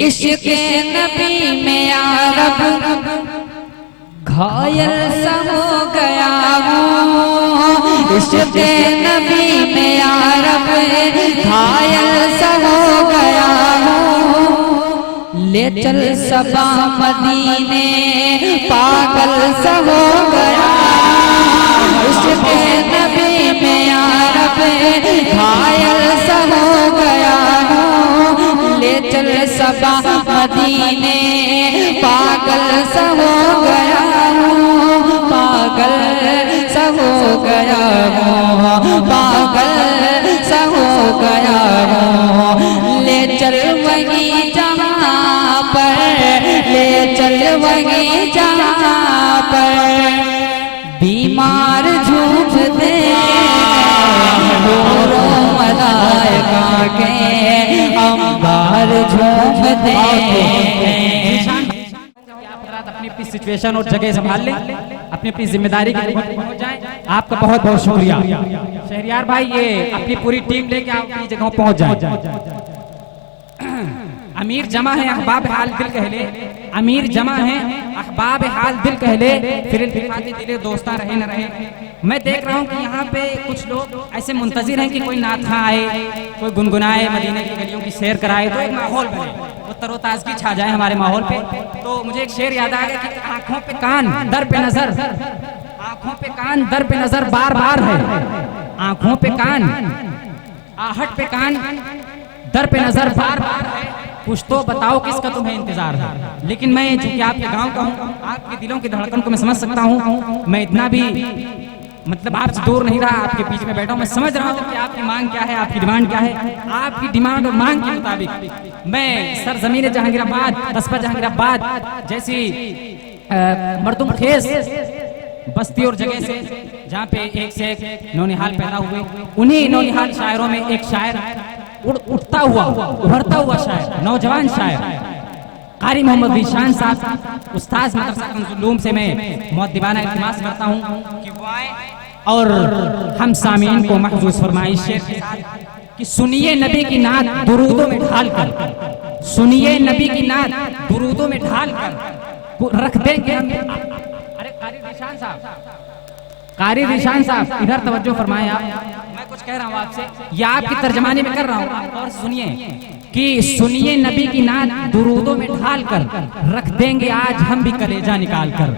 इश्क़ नबी में यारब घायल सा हो गया हूँ। इश्क़ नबी में यारब घायल सा हो गया हूँ। ले चल सबा मदीने पागल सा हो गया। इश्क़ नबी में यारब घायल सा हो गया हूँ। ले चल सबा मदीने पागल सा हो गया हूँ। पागल सा हो गया हूँ। पागल सा हो गया हूँ। ले चल वहीं जहाँ पर, ले चल वहीं जहाँ पर बीमार झूमते रो मलाइका के अंबार झूमते। अपनी सिचुएशन और जगह संभाल लें, अपनी अपनी जिम्मेदारी की तरफ पहुंच जाएं। आपका बहुत बहुत शुक्रिया शहरियार भाई। ये अपनी पूरी टीम लेके आप अपनी जगह पहुंच जाएं। अमीर जमा है अहबाब हाल दिल कहले, अमीर जमा है अहबाब हाल दिल कहले, फिर इल्तिफाते दिले दोस्ता रहे न रहे। मैं देख रहा हूँ कि यहाँ पे कुछ लोग ऐसे मुंतजिर हैं कि कोई नाथा आए, कोई गुनगुनाए, मदीने की गलियों की सैर कराए, तो एक माहौल बने, वो तरोताजगी छा जाए हमारे माहौल पे। तो मुझे एक शेर याद आ गया कि आंखों पे कान दर पे नजर, आंखों पे कान दर पे नजर बार बार है। आंखों पे कान, आहट पे कान, दर पे नजर बार बार है। कुछ तो बताओ किसका तुम्हें इंतजार है। लेकिन मैं चूंकि आपके गांव का हूँ, आपके दिलों की धड़कन को मैं समझ सकता हूँ। मैं इतना भी मतलब आपसे दूर नहीं रहा, आपके बीच में बैठा हूँ। मैं समझ रहा हूँ कि आपकी मांग क्या है, आपकी डिमांड क्या है। आपकी डिमांड और मांग के मुताबिक मैं सरजमीन जहांगीराबाद, कस्बा जहांगीराबाद जैसी मर्दुम खेस बस्ती और जगह से, जहाँ पे एक से एक नौनिहाल पैदा हुए, उन्हीं नौनिहाल शायरों में एक शायर उठता हुआ उभरता हुआ शायर, नौजवान शायर कारी मोहम्मद ज़ीशान साहब, उस्ताद मदरसा कंजुल से मैं मुअद्दिबाना इल्तिमास करता हूँ कि वो आए और हम सामीन को महजूज फरमाइए शेर के साथ कि सुनिए नबी की नात दुरूदों में ढाल कर, सुनिए नबी की नात दुरूदों में ढाल कर रख देंगे हम। अरे कारी ज़ीशान साहब, कारी ज़ीशान साहब इधर तवज्जो फरमाएं आप। मैं कुछ कह रहा हूँ आपसे, या आपकी तर्जमानी में कर रहा हूँ, और सुनिए कि सुनिए नबी की नात दुरूदों में ढाल कर रख देंगे आज हम भी कलेजा निकाल कर।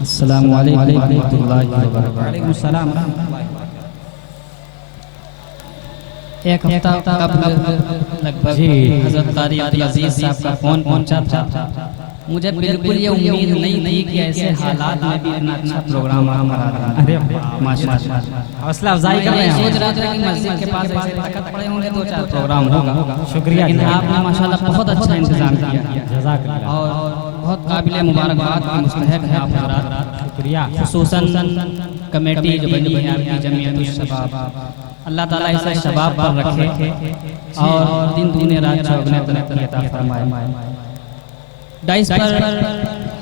अस्सलामु अलैकुम वरहमतुल्लाहि वबरकातुहू। एक हफ्ता कबल लगभग हज़रत कारी अब्दुल अजीज साहब का फोन पहुंचा था। मुझे बिल्कुल ये उम्मीद नहीं थी कि ऐसे हालात में भी इतना अच्छा प्रोग्राम हमारा। अरे माशाल्लाह, हौसला अफजाई कर रहे हैं। सोच रहा था कि मस्जिद के पास ऐसे तकत पड़े होंगे तो चार प्रोग्राम होगा। शुक्रिया, लेकिन आपने माशाल्लाह बहुत अच्छा इंतजाम किया जज़ाकल्लाह, और बहुत काबिल मुबारकबाद के मुस्तहक हैं आप हज़रात। शुक्रिया। खुसूसन कमेटी जो बनी है आपकी जमीयतुश शबाब, अल्लाह ताला इसे शबाब पर रखे और दिन दूने रात चौगुने तरक्की अता फरमाए। डाइस पर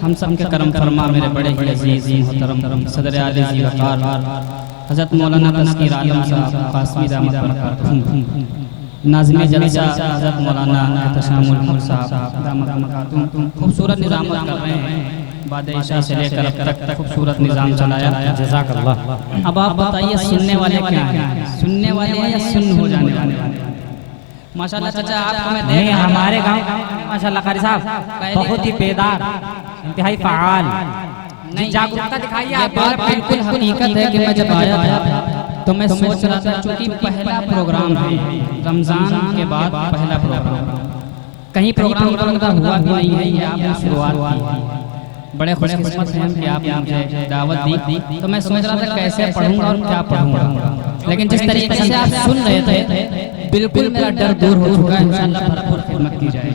हम सब के करम फरमा मेरे बड़े ही अजीज मोहतरम सदर आले जी वकार हज़रत मौलाना तस्कीर आलम साहब कासमी दामद बरकातुहू, नाज़िम जलसा हज़रत मौलाना एहतशामुल मुल्क साहब दामद बरकातुहू खूबसूरत निज़ाम कर रहे हैं। बाद इशा से लेकर अब तक खूबसूरत निज़ाम चलाया। जज़ाकल्लाह। अब आप बताइए सुनने वाले क्या हैं, सुनने वाले हैं या सुन्न हो जाने वाले? माशाल्लाह चाचा आपको मैं देख रहा हूं, हमारे गांव माशाल्लाह कारी साहब बहुत ही बेदार, इंतहाई फ़आल, जागरूकता दिखाई। ये बात बिल्कुल हकीकत है कि मैं जब आया था तो मैं सोच रहा था चूंकि पहला प्रोग्राम है रमजान के बाद पहला प्रोग्राम, कहीं प्रोग्राम का हुआ भी नहीं है, ये आपने शुरुआत की। बड़े खुशकिस्मत हैं कि आपने मुझे दावत दी। तो मैं सोच रहा था कैसे पढ़ूंगा और क्या पढ़ूंगा, लेकिन जिस तरीके से आप सुन रहे थे बिल्कुल मेरा डर दूर हो चुका है। इंशाअल्लाह भरपूर खिदमत की जाए।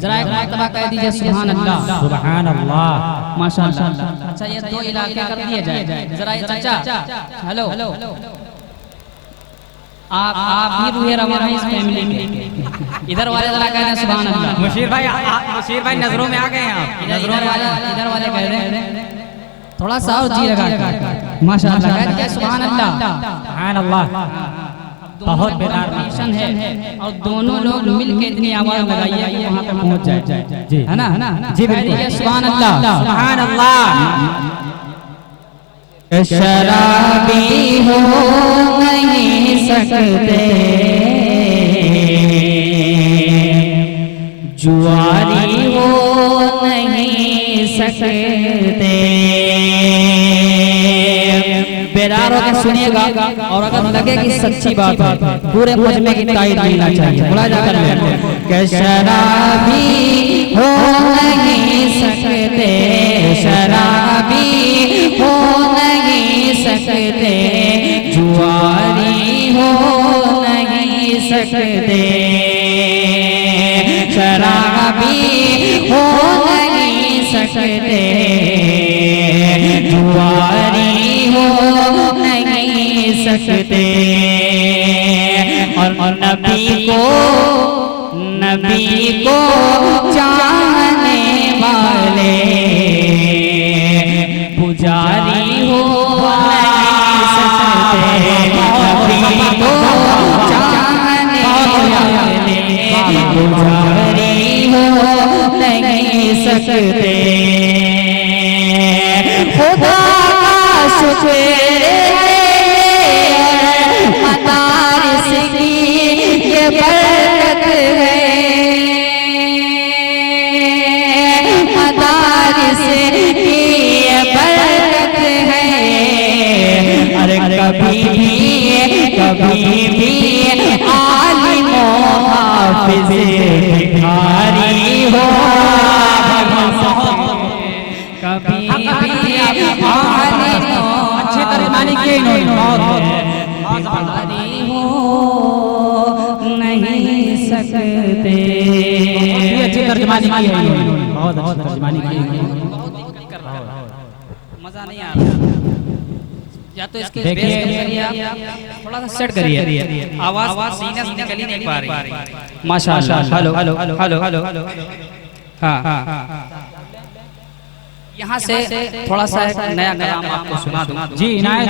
जरा एक मरतबा कह दीजिए सुभान अल्लाह, सुभान अल्लाह, माशाअल्लाह। अच्छा ये दो इलाके कर दिए जाए जरा। ये चाचा हेलो, आप भी रूहे रवा हैं इस फैमिली के। इधर वाले जरा कह रहे हैं सुभान अल्लाह। मुशीर भाई नजरों में आ गए हैं आप। इधर वाले कह रहे हैं थोड़ा सा और जी लगा माशाअल्लाह, कह रहे हैं सुभान अल्लाह, सुभान अल्लाह। बहुत बेदार मिशन है और दोनों लोग मिल के इतनी आवाज लगाइए कि वहाँ तक पहुँच जाए जी है ना जी बिल्कुल सुभान अल्लाह सुभान अल्लाह। शराबी हो नहीं सकते, जुआरी हो नहीं सकते। बेदार होकर सुनिएगा और अगर लगे कि सच्ची बात है पूरे मजमे की तारीफ मिलना चाहिए। बोला जाता है कि शराबी हो नहीं सकते, शराबी हो नहीं सकते, जुआरी हो नहीं सकते, शराबी हो नहीं सकते, जुआरी हो नहीं सकते। और नबी को चाहने वाले पुजारी हो नहीं सकते, नबी को चाहने वाले पुजारी हो नहीं सकते। खुदा का शुक्र है मदारिस की ये बरकत है, मदारिस की ये बरकत है। अरे कभी भी आलिम हाफिज भिखारी हो, कभी भी आलिम अच्छी तर्जमानी की इन्होंने भिखारी हो नहीं सकते। अच्छी तर्जमानी की है इन्होंने, बहुत अच्छी तर्जमानी की है। मजा नहीं आ रहा या तो इसके बेस कम करिए आप, थोड़ा सा सेट करिए, आवाज सीने से निकल ही नहीं पा रही। माशाल्लाह। हेलो हेलो हेलो हेलो हाँ यहाँ से थोड़ा सा एक नया कलाम आपको सुना दूं। जी इनायत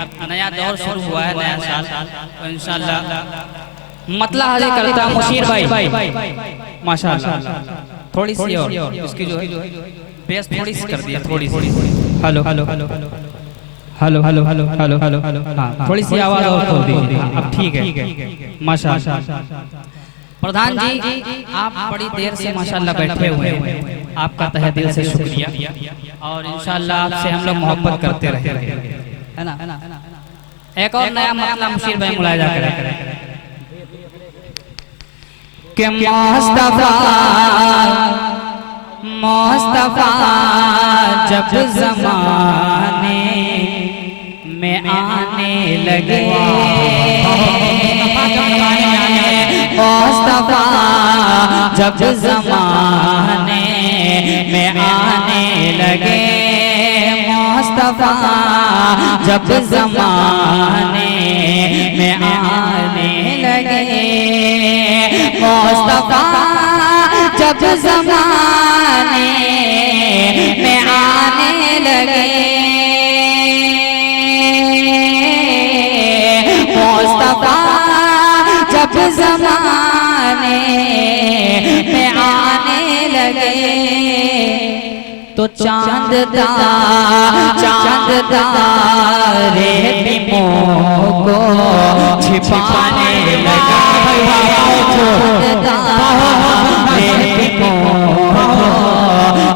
अब नया दौर शुरू हुआ है, नया साल, तो इंशाल्लाह मतला हाजिर करता है मुशीर भाई माशाल्लाह। थोड़ी सी और इसकी जो बेस थोड़ी सी कर दिया, थोड़ी सी। Hello hello hello hello hello hello hello hello hello हाँ थोड़ी सी आवाज और खोल दीजिए, अब ठीक है माशाल्लाह। प्रधान जी आप बड़ी देर से माशाल्लाह बैठे हुए हैं, आपका तहे दिल से शुक्रिया और इंशाल्लाह आपसे हम लोग मोहब्बत करते रहे है ना। एक और नया मतलब मुशीर भाई मुलायजा करें कि मुस्तफा मुस्तफा जब ज़माने में आने लगे, मुस्तफा जब ज़माने में आने लगे, मुस्तफा जब ज़माने में आने लगे, मुस्तफा जब ज़माने में आने लगे, मुस्तफा जब ज़माने में आने लगे, तो चांद तारे दिमों को छिपाने लगा,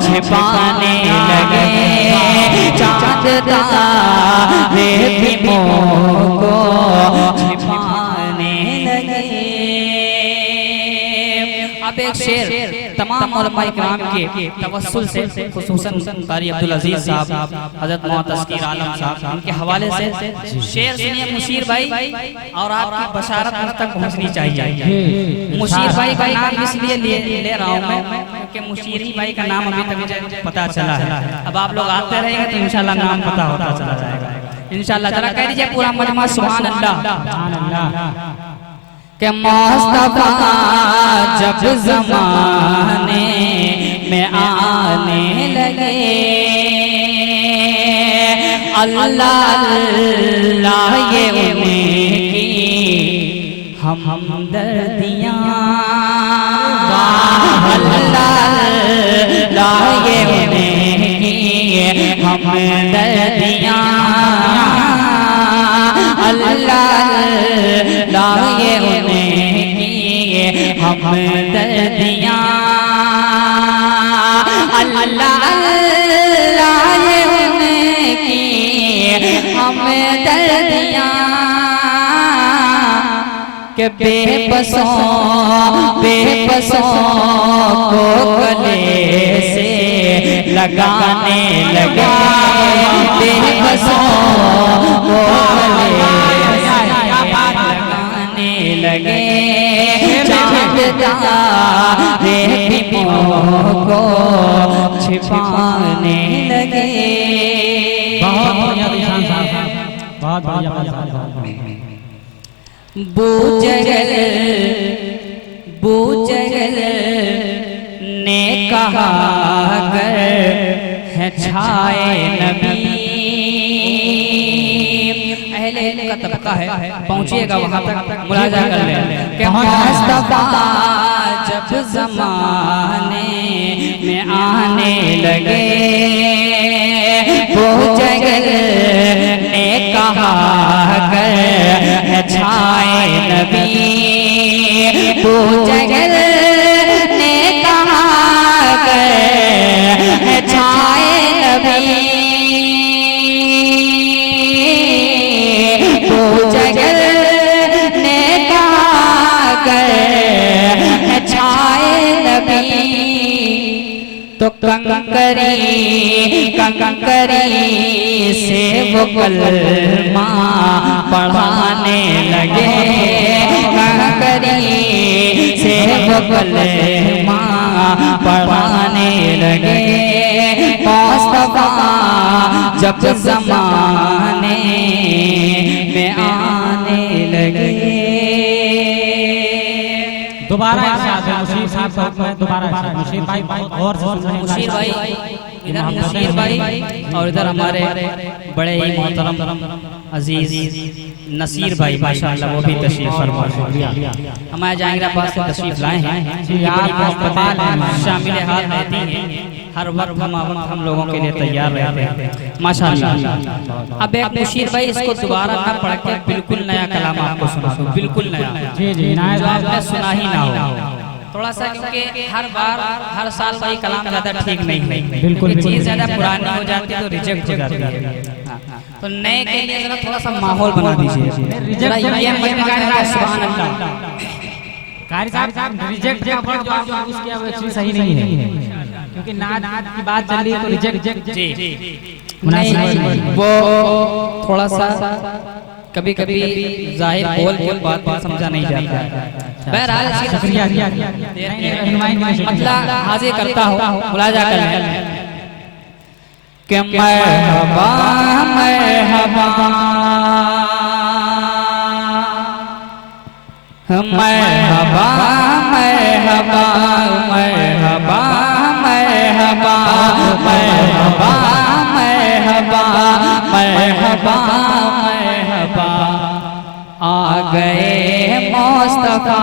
छिपाने लगे, चांद तारे दिमों को छिपाने लगे। अब एक शेर तमाम उलमा इकराम के तवस्सुल से, खुसूसन कारी अब्दुल अजीज साहब, हजरत मौलाना तस्कीर आलम साहब, उनके हवाले से शेर सुनिए मुशीर भाई, और आपकी बशारत मुझ तक पहुंचनी चाहिए। मुशीर भाई का नाम इसलिए ले रहा हूं मैं क्योंकि मुशीरी भाई का नाम अभी तक मुझे पता चला है। अब आप लोग आते रहेंगे तो इंशाल्लाह नाम पता होता चला जाएगा इंशाल्लाह। जरा कह दीजिए पूरा मजमा सुभान अल्लाह। कि मुस्तफा जब ज़माने में आने लगे, अल्लाह अल्लाह ये उनकी हमदर्दियाँ अल्लाह लाए उनकी हमदर्दियाँ अल्लाह लाए उनकी हमदर्दियाँ अल्लाह लाए उनकी हमदर्दियाँ के बेबसों को गले से लगाने लगे बेबसों को गले से लगाने लगे चाहता रे को छिपाने लगे। बहुत बढ़िया बहुत बढ़िया। बूजगल ने कहा अगर है छाए नबी अहले इल्म का तबका है पहुंचिएगा वहां तक मुलाजा कर ले कि मुस्तफा जब ज़माने में आने लगे बूजगल ने कहा अगर है छाए नबी बूजगल ने कहा है छाए नबी बूजगल ने कहा है छाए नबी तो कंकरी से वो कलमा पढ़ाने लगे कंकरी से वो कलमा पढ़ाने लगे मुस्तफा जब ज़माने में आने लगे। दोबारा मुशीर साहब दोबारा मुशीर भाई और मुशीर भाई इधर मुशीर भाई और इधर हमारे बड़े ही मोहतरम अजीज नसीर भाई माशाअल्लाह वो भी तशरीफ फरमा हमारे जहांगीराबाद से तशरीफ लाए हैं। शामिल हाल रहती हैं हर वक्त हम लोगों के लिए तैयार रहते हैं माशाअल्लाह। अब एक मुशीर भाई इसको दोबारा ना पढ़ के बिल्कुल नया कलाम आपको सुना दो बिल्कुल नया जी जो आपने सुना ही ना हो थोड़ा सा क्योंकि हर बार हर साल वही कलाम ज्यादा ठीक नहीं है बिल्कुल चीज ज्यादा पुरानी हो जाती है तो रिजेक्ट हो जाती है तो नए के लिए जरा थोड़ा सा माहौल बना दीजिए। सुभान अल्लाह कारी साहब रिजेक्ट का वर्ड जो आप यूज किया वो एक्चुअली सही नहीं है क्योंकि नाद की बात चल रही है तो रिजेक्ट जी वो थोड़ा सा कभी कभी जाहिर बोल के बात समझा नहीं जाता है। बहरहाल मतलब हाजिर करता हूँ मुलाजा कर लें कि मरहबा मरहबा मरहबा मरहबा मरहबा मरहबा मरहबा मरहबा मरहबा मरहबा आ गए मुस्तफा।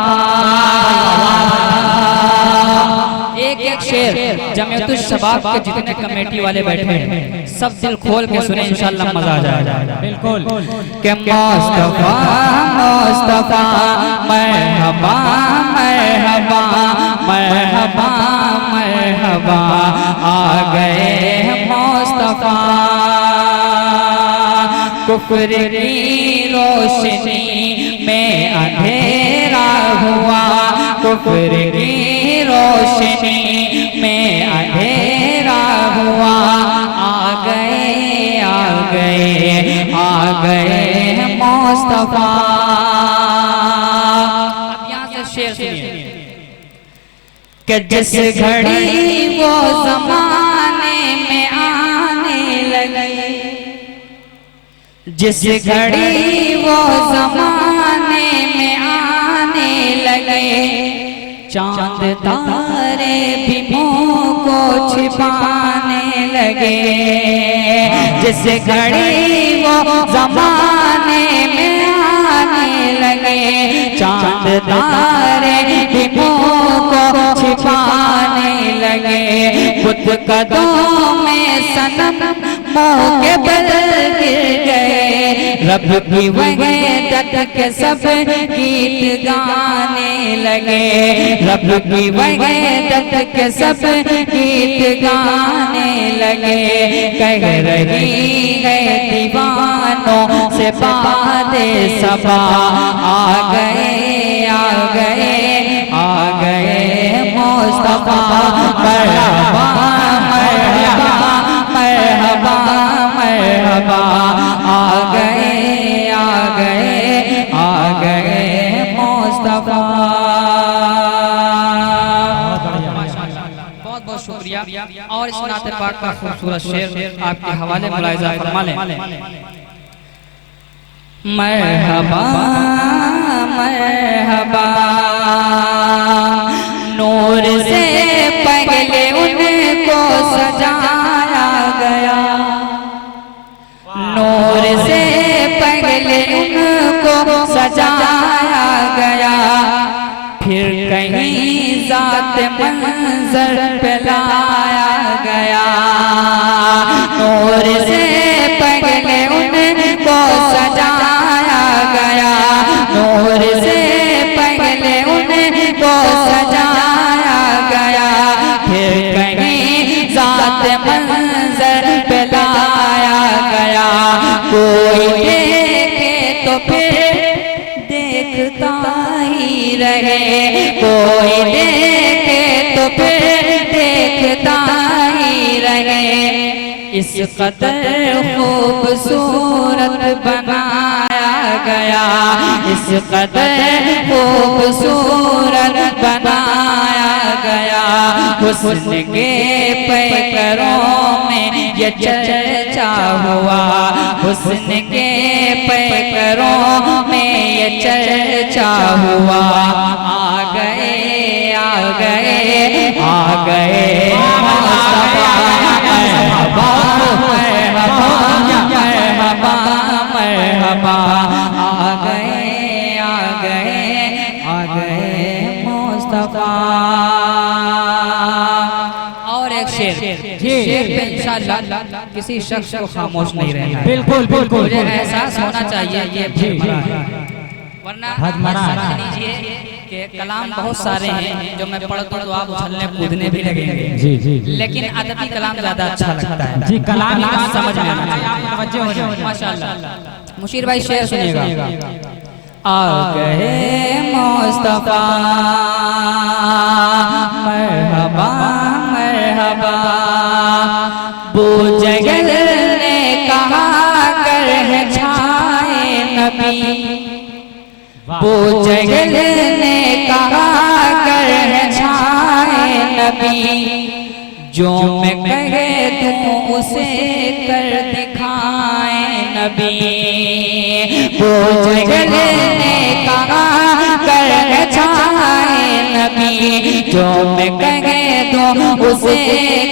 एक एक शेर जमीयतुल शबाब के जितने कमेटी वाले बैठे हैं सब दिल खोल के सुने इंशाअल्लाह मजा आ जाएगा बिल्कुल कि मुस्तफा मुस्तफा मरहबा मरहबा मरहबा मरहबा आ गए मुस्तफा। कुफ्र की रोशनी में अंधेरा हुआ कुफ्र की रोशनी में अंधेरा हुआ आ गए मुस्तफा। अब यहाँ से शेर सुनिए कि जिस घड़ी वो ज़माने में आने लगे जिस घड़ी वो ज़माने में आने लगे चांद तारे भी मुँह को छिपाने लगे जिस घड़ी वो ज़माने में आने लगे चांद तारे भी मुँह को छिपाने लगे। बुत कदमों में सनम मोह के बल गिर गए। रब की वहदत के सब गीत गाने लगे। रब की वहदत के सब गीत गाने लगे। कह रही है दीवानों से बादे सबा, आ गए आ गए आ गए मुस्तफा। मरहबा मरहबा मरहबा मरहबा, आ गए आ गए आ गए मुस्तफा। बहुत बहुत शुक्रिया। और इस नाते पाक का खूबसूरत शेर आपके हवाले मुलाहिजा फरमा लें। मरहबा मरहबा नूर से पहले उनको सजाया गया। नूर से पहले उनको सजाया गया। फिर कहीं जात मंजर पे लाया गया। नूर से पहले उनको सजाया गया। नूर से पहले उनको सजाया गया। फिर कहीं जात मंजर पे लाया गया। कोई देखे तो फिर देखता ही रहे। कोई देखे तो फिर देखता ही रहे। इस कदर खूबसूरत बनाया गया। इस कदर खूबसूरत बनाया गया। हुस्न के पैकरों में ये चर्चा हुआ। हुस्न के पैकरों में ये चर्चा हुआ। आ गए आ गए आ गए मुस्तफा। मरहबा मरहबा मरहबा मरहबा, आ गए आ गए आ गए मुस्तफा। और एक शेर शेर पे इंशाअल्लाह किसी शख्स को खामोश नहीं रहना। बिल्कुल बिल्कुल। मुझे एहसास होना चाहिए ये वरना समझ लीजिए कि कलाम बहुत सारे हैं जो मैं पढ़ दूं तो आप उछलने कूदने भी लगेंगे। जी जी। लेकिन अदबी कलाम ज्यादा अच्छा लगता है। जी कलाम समझ में आना चाहिए। माशाअल्लाह। मुशीर भाई शेर सुनिएगा। आ गए मुस्तफा मरहबा मरहबा। बूजगल ने कहा कर है छाए नबी। बूजगल ने कहा कर है छाए नबी। जो मैं कह दूं उसे कर दिखाए नबी। बूजगल ने कहा कर है छाए नबी। जो मैं कह दूं उसे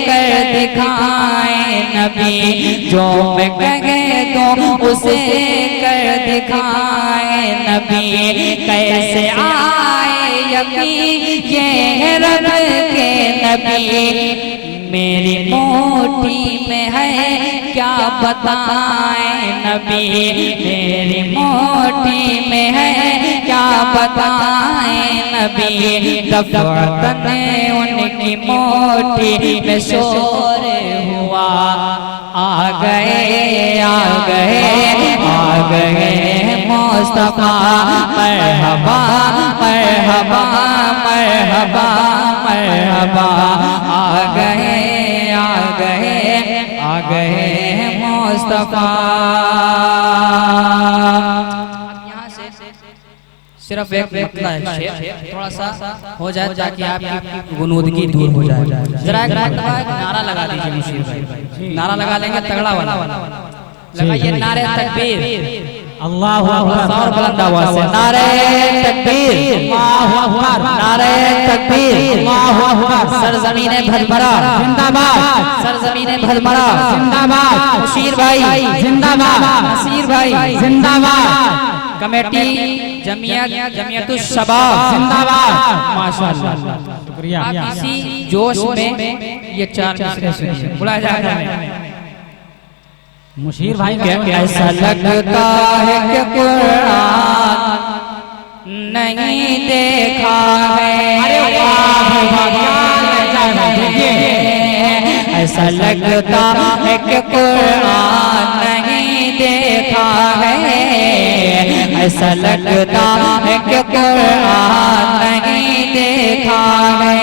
कर दिखाए नबी। जो मैं कह दूं उसे कर दिखाए नबी। कैसे आए यकीन ये है रब के नबी। मेरी मोटी में है क्या बताएं नबी। मेरी मोटी में है क्या बताएं नबी। दफअतन उनकी मोटी में शोर हुआ। आ गए आ गए आ गए मुस्तफा। मरहबा मरहबा मरहबा मरहबा, आ गए आ गए आ गए मुस्तफा। यहाँ से सिर्फ एक मतला है शेर थोड़ा सा हो जाए ताकि आपकी गुनूदगी दूर हो जाए। जरा एक नारा लगा दीजिए मुशीर भाई। नारा लगा लेंगे तगड़ा वाला। लगाइए नारे तकबीर। अल्लाहु अकबर। और बुलंद आवाज से नारे तकबीर। अल्लाहु अकबर। नारे तकबीर। अल्लाहु अकबर। सरजमीने भलमरा जिंदाबाद। सरजमीने भलमरा जिंदाबाद। मुशीर भाई जिंदाबाद। नसीर भाई जिंदाबाद। कमेटी जमियतुल शबाब जिंदाबाद। माशाअल्लाह। शुक्रिया। आप इसी जोश में ये 4 मिसरे सुनिए, बुलाया जाएगा। मुशीर भाई कैसा लगता है कि कुरान नहीं देखा है। ऐसा लगता है कि कुरान नहीं देखा है। ऐसा लगता है कि कुरान नहीं देखा है।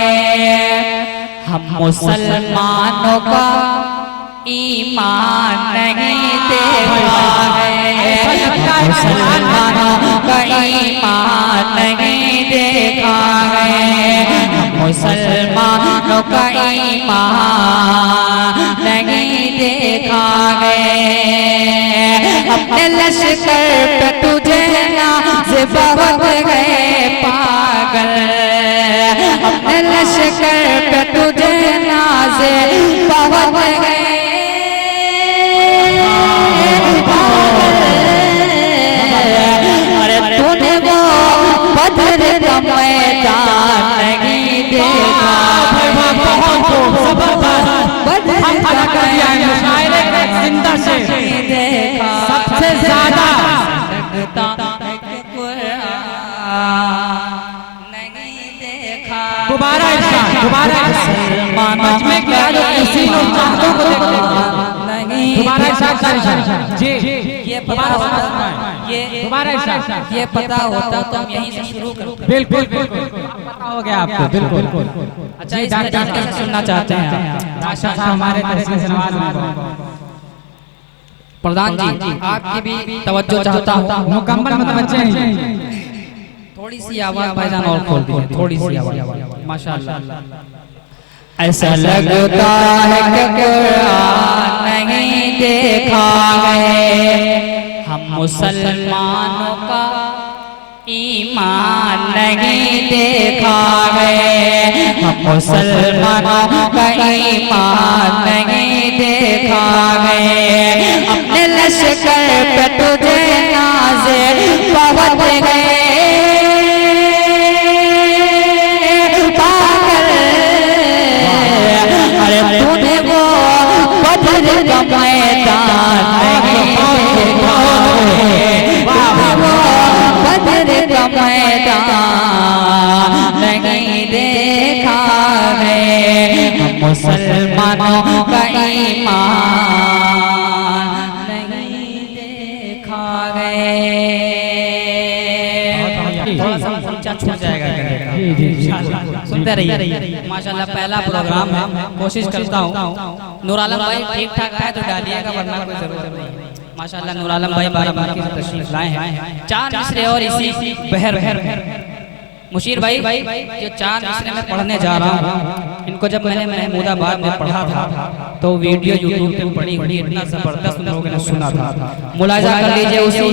हम मुसलमानों का ईमान नहीं देखा है। मुसलमानों का ईमान नहीं देखा है। मुसलमानों का ईमान नहीं देखा है। अपने लश्कर पे तुझे नाज़ बहुत गए पागल। अपने लश्कर पे तुझे नाज़ बहुत गए सबसे ज्यादा दोबारा मजमे की हसीनों चाहतों को दोबारा जी ये पता होता तो हम यहीं से शुरू करते। बिल्कुल पता हो गया आपको। बिल्कुल अच्छा, इस गाने कैसे सुनना चाहते हैं राशा साहब हमारे तहसील से नवाज में प्रधान जी, आपकी भी तवज्जो चाहता हूँ। मुकम्मल मतवज्जे हैं। थोड़ी सी आवाज भाईजान और खोल दीजिए, थोड़ी सी आवाज। माशाअल्लाह। ऐसा लगता है कि कुरान नहीं देखा है। हम मुसलमानों का ईमान नहीं देखा है। हम मुसलमानों का ईमान नहीं देखा है। अपने लश्कर पे तुझे नाज़ बहुत गए पागल। अरे तूने वो बदर का मैदान नहीं देखा है। वो बदर का मैदान नहीं देखा है। हम मुसलमानों का ईमान नहीं देखा है। थोड़ा सा समझा छूट जाएगा। सुनते रहिए। माशाल्लाह पहला प्रोग्राम है, कोशिश करता हूँ नूर आलम भाई ठीक ठाक है तो डालिएगा, वरना कोई जरूरत नहीं। माशाल्लाह नूर आलम भाई बाराबंकी से तशरीफ लाए हैं। 4 मिसरे और इसी बहर मुशीर भाई जो 4 मिसरे में पढ़ने जा रहा हूँ, इनको जब मैंने महमूदाबाद में पढ़ा था तो वीडियो यूट्यूब पे पड़ी हुई इतना जबरदस्त लोगों ने सुना था। मुलाजा कर लीजिए उसी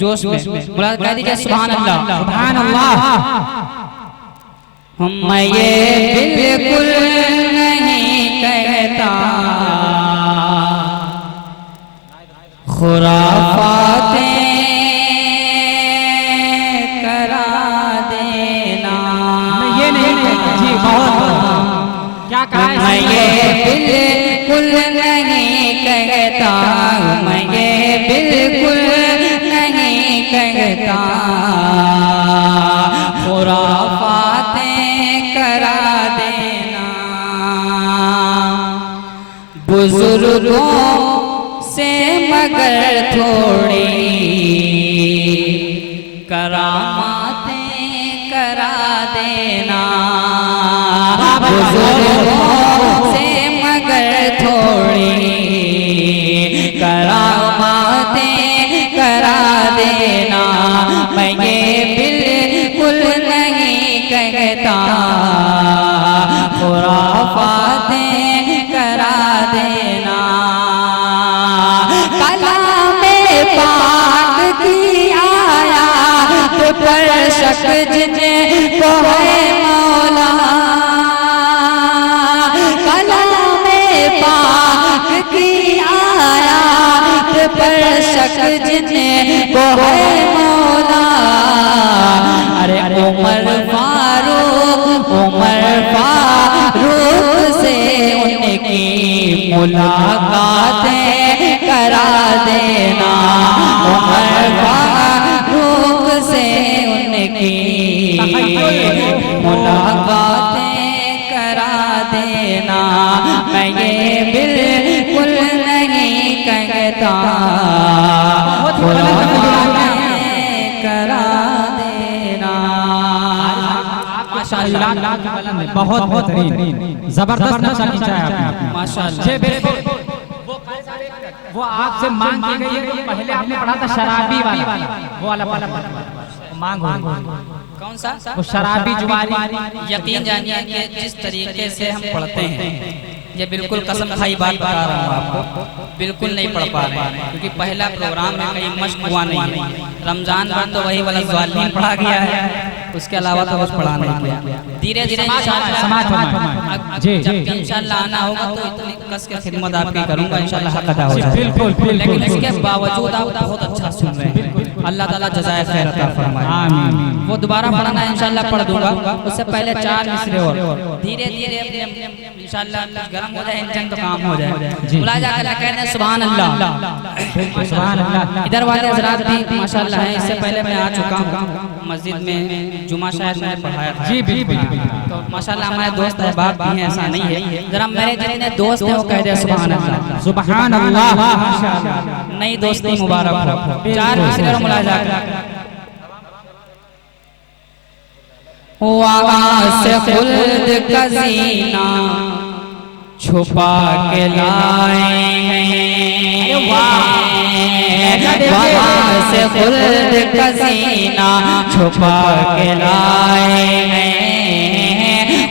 जोश में। मुलाजा कर दीजिए सुभान अल्लाह, सुभान अल्लाह। मैं ये बिल्कुल नहीं कहता खुराफातें करा देना। ये नहीं जी, बहुत क्या कहा है? मैं ये बिल्कुल नहीं कहता, मैं ये बिल्कुल नहीं कहता खुराफातें करा देना। बुजुर्गों से मगर थोड़ी करामातें करा देना। बुजुर्गों से मगर थोड़ी करामातें करा देना। मैं ये बिल्कुल नहीं कहता खुराफातें करा देना। कलामे पाक की आया तो पर शक जिने को है मौला। कलामे पाक की आया तो पर शक जिने को है मौला। उमर फारूक से उनकी मुलाकातें करा देना। उमर फारूक से उनकी मुलाकातें करा देना। मैं ये बिल्कुल नहीं कहता, करा देना। बहुत बेहतरीन, जबरदस्त नशा खींचा है आपने माशाल्लाह। वो आपसे मांग की गई है, तो पहले आपने पढ़ा था शराबी वाला, वो वाला मांग कौन सा? वो शराबी जुआरी। यकीन जानिए कि जिस तरीके से हम पढ़ते हैं, ये बिल्कुल कसम खाई बात बता रहा हूँ आपको, बिल्कुल नहीं पढ़ पा रहे हैं, क्योंकि पहला प्रोग्राम में कहीं मश्क हुआ नहीं है। रमजान भर तो वही वाला ज़ालिमीन पढ़ा गया है, उसके अलावा तो कुछ पढ़ा नहीं गया। धीरे धीरे जब इंशाल्लाह आना होगा तो इतनी कस के खिदमत आपकी करूँगा, इंशाल्लाह हक अदा हो जाएगा। लेकिन इसके बावजूद आप बहुत अच्छा सुन रहे हैं, अल्लाह ताला जज़ाए खैर अता फरमाए। आमीन। वो दोबारा पढ़ना इंशाल्लाह पढ़ दूंगा, उससे पहले 4 मिसरे और धीरे धीरे इंशाल्लाह गर्म हो जाए, इंजन तो काम हो जाए। मुलाजा करके कहना सुभान अल्लाह, सुभान अल्लाह। इधर वाले हजरात भी माशाल्लाह हैं, इससे पहले मैं आ चुका हूँ मस्जिद में, जुमा शायद मैंने पढ़ाया था। जी बिल्कुल। तो माशाल्लाह हमारे दोस्त अहबाब भी हैं, ऐसा नहीं है। जरा मेरे जितने दोस्त हैं वो कह दे सुभान अल्लाह, सुभान अल्लाह। नई दोस्ती मुबारक हो। 4 मिसरे और मुलाजा कर वहाँ से खुल्द का ज़ीना छुपा के लाए हैं, वहाँ से खुल्द का ज़ीना छुपा के लाए हैं,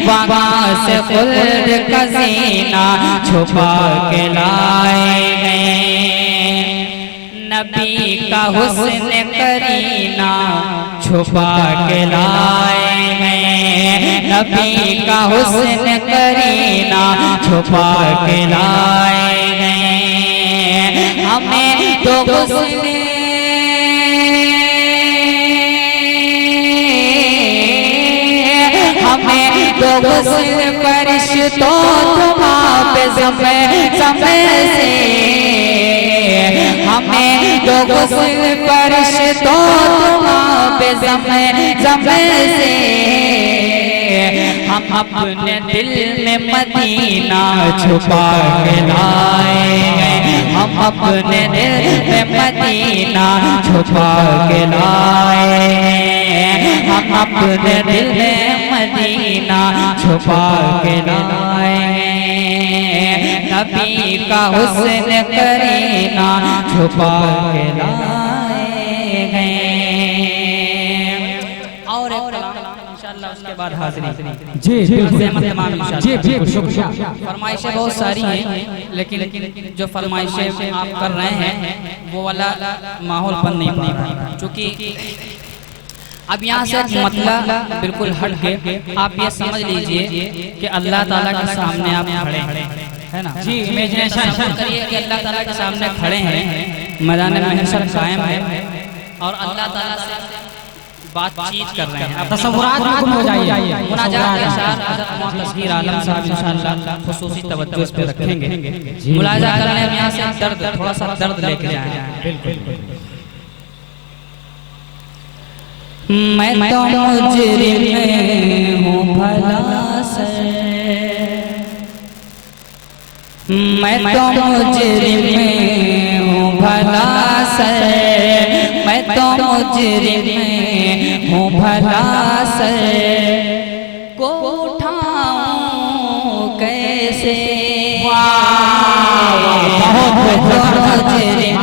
वहाँ से खुल्द का ज़ीना छुपा के लाए हैं। नबी का हुस्न करीना छुपा के लाए हैं, नबी का हुस्न करीना छुपा के लाए हैं। हमें तो हुस्न फरिश्तों तुम्हारे समय समय से, हमें तो गुस्ल फरिश्तों तुम्हारे समय समय से। हम अपने दिल में मदीना छुपा के लाए हैं, हम अपने दिल में मदीना छुपा के लाए हैं, हम अपने दिल में मदीना छुपा के लाए हैं। नबी का हुस्न करीना छुपा के लाए हैं। और एक कलाम इंशाल्लाह उसके बाद हाज़िरी। जी जी शुक्रिया। फरमाइशें बहुत सारी हैं, लेकिन जो फरमाइशें आप कर रहे हैं वो वाला माहौल बन नहीं पा रहा, क्योंकि अब यहाँ से मतलब बिल्कुल हट के आप ये समझ लीजिए कि अल्लाह ताला के सामने आप खड़े हैं, है ना? जी, इमेजिनेशन करिए कि अल्लाह ताला के सामने खड़े हैं, मैदान महशर कायम है और अल्लाह ताला से बातचीत कर रहे हैं। अब तसव्वुरात में गुम हो जाइए। मुनाजात के साथ हज़रत मौलाना तस्गीर आलम साहब इंशाअल्लाह खुसूसी तवज्जो इस पे रखेंगे। मुलाजा करने में यहाँ से दर्द, थोड़ा सा दर्द लेके जाएंगे। बिल्कुल। मैं तो मुजरिम हूँ भला से, मैं तो मुजरिम हूँ भला से, मैं तो मुजरिम हूँ भला से। को उठाऊं कैसे, मुजरिम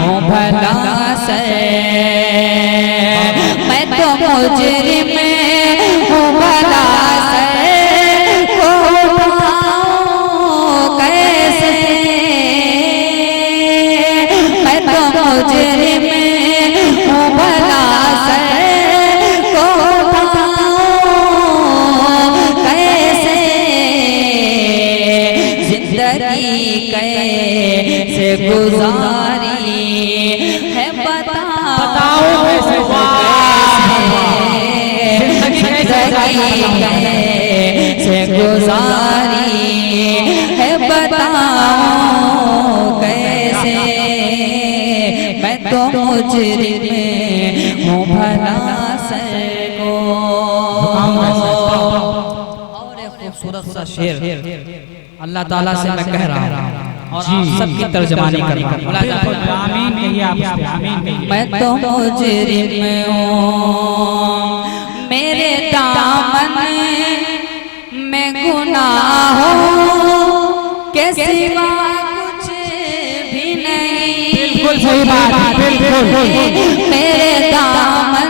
हूँ भला से, मुजरिम हूँ भला से। को उठाऊं कैसे, मैं तो मुजरिम हूँ भला से। को उठाऊं कैसे, जिंदगी कैसे गुजारी है बताओ कैसे, कैसे गुजारी है बताऊं कैसे, मैं तो मुजरिम हूँ भला सको। और एक खूबसूरत सा शेर अल्लाह ताला से मैं कह रहा हूँ और आप सबकी तर्जमानी कर रहा हूँ। आमीन कहिए आप, आमीन कहिए। मैं तो मुजरिम हूँ, मेरे दामन में गुनाह हो के सिवा कुछ भी नहीं। बिल्कुल सही बात, बिल्कुल। मेरे दामन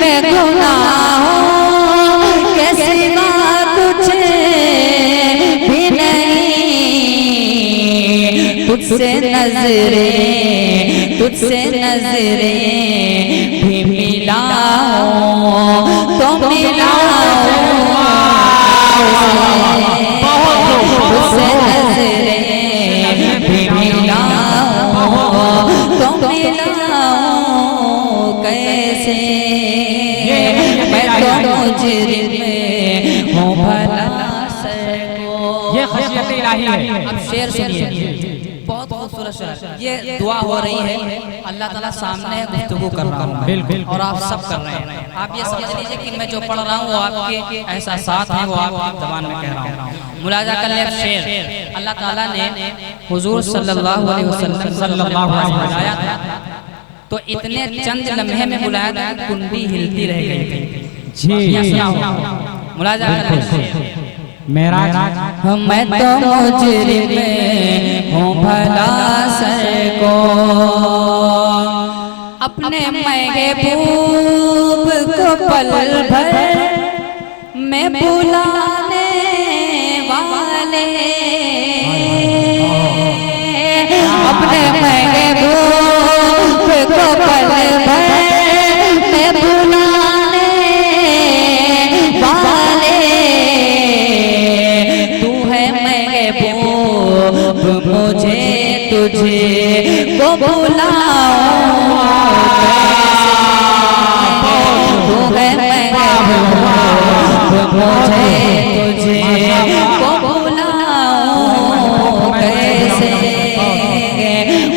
में गुनाह हो के सिवा कुछ भी नहीं। तुझसे नजरें भी मिलाऊं तो तुझसे नजरें भी मिलाऊं तो मिलाऊं कैसे, मैं तो मुजरिम हूँ भला सको। ये खशियत इलाही है। अब शेर सुनिए, बहुत खूबसूरत शेर। ये दुआ हो रही है, अल्लाह ताला सामने गुफ्तगू कर रहा हूँ बिल्कुल, और आप सब कर रहे हैं। आप ये समझ लीजिए कि मैं जो पढ़ रहा हूँ वो आपके एहसासात हैं, वो आपकी ज़बान में कह रहा हूँ। मुलाजा कर ले शेर। अल्लाह ताला ने हुजूर सल्लल्लाहु अलैहि वसल्लम बुलाया था, तो इतने चंद लम्हे में बुलाया था कि कुंडी हिलती रह गई थी। जी, मुलाजा कर ले शेर। मेराज मैं तो मुजरिम हूँ भला सको, अपने महबूब को पल भर में बुलाने वाले, अपने महबूब को पल भर में बुलाने वाले। मुझे तुझे को बुलाऊं तू है मुझे तुझे को बुलाऊं कैसे,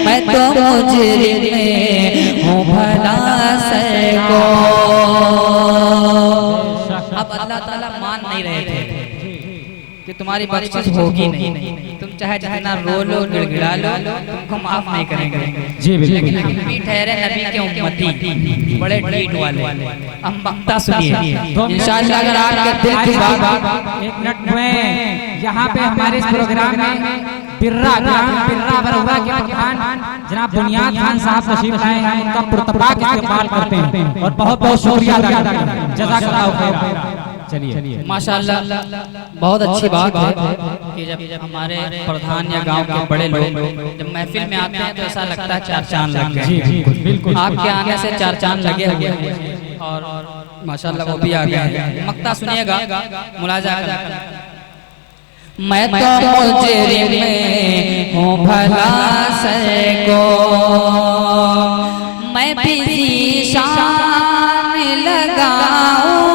मैं तो मुजरिम हूँ भला सको। अब अल्लाह ताला मान नहीं रहे थे कि तुम्हारी बख्शिश होगी नहीं, तुम चाहे जितना रो लो गिड़गिड़ा लो तुमको माफ नहीं करेंगे। जी बिल्कुल। लेकिन हम भी ठहरे नबी के उम्मती, बड़े ढीठ वाले। हम मक्ता सुनिए इंशाअल्लाह। अगर आपके दिल की बात, एक मिनट में यहाँ पे हमारे इस प्रोग्राम में बिर्रा बरौरा के प्रधान जनाब बुनियाद खान साहब तशरीफ लाए हैं, उनका पुरतपाक इस्तेमाल करते हैं और बहुत बहुत शुक्रिया अदा करते हैं। जज़ाकल्लाहु खैर। चलिए माशाअल्लाह, बहुत अच्छी बात है कि जब हमारे प्रधान या गांव के बड़े लोग जब महफिल में आते हैं तो ऐसा लगता है चार चांद लग गए। जी बिल्कुल। आपके आने से चार चांद लगे हुए हैं और माशाअल्लाह वो भी आ गए। मक्ता सुनिएगा, मुलाजा कर। मैं तो मुजरिम हूँ भला सको, मैं भी शान लगाऊं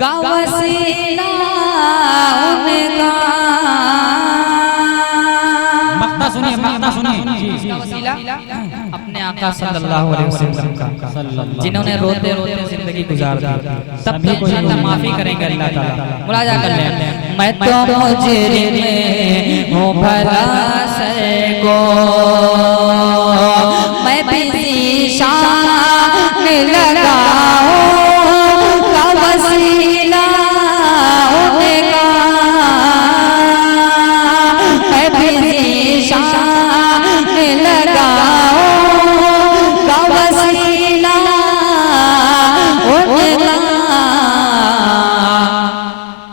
गवसीला उनका। मक्ता सुनिए वसीला अपने आका सल्लल्लाहु अलैहि वसल्लम का, जिन्होंने रोते रोते जिंदगी गुजार दी। सबको इंशाअल्लाह माफी करेंगे अल्लाह ताला। मुलाजा कर ले। मैं तो मुजरिम हूँ भला सको, मैं भी शान लगाऊं वसीला उनका, मैं भी शान लगाऊं वसीला उनका।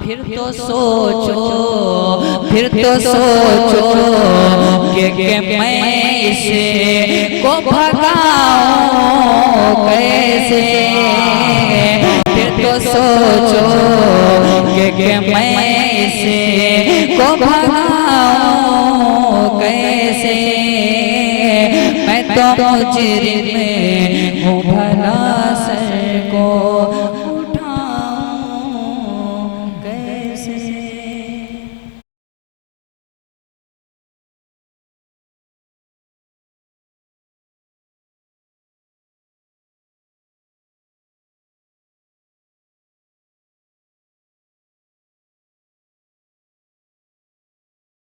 फिर तो सोचो कि मैं इसे को भगाऊं कैसे, फिर तो सोचो कि मैं इसे को भगाऊं कैसे, मैं तो मुजरिम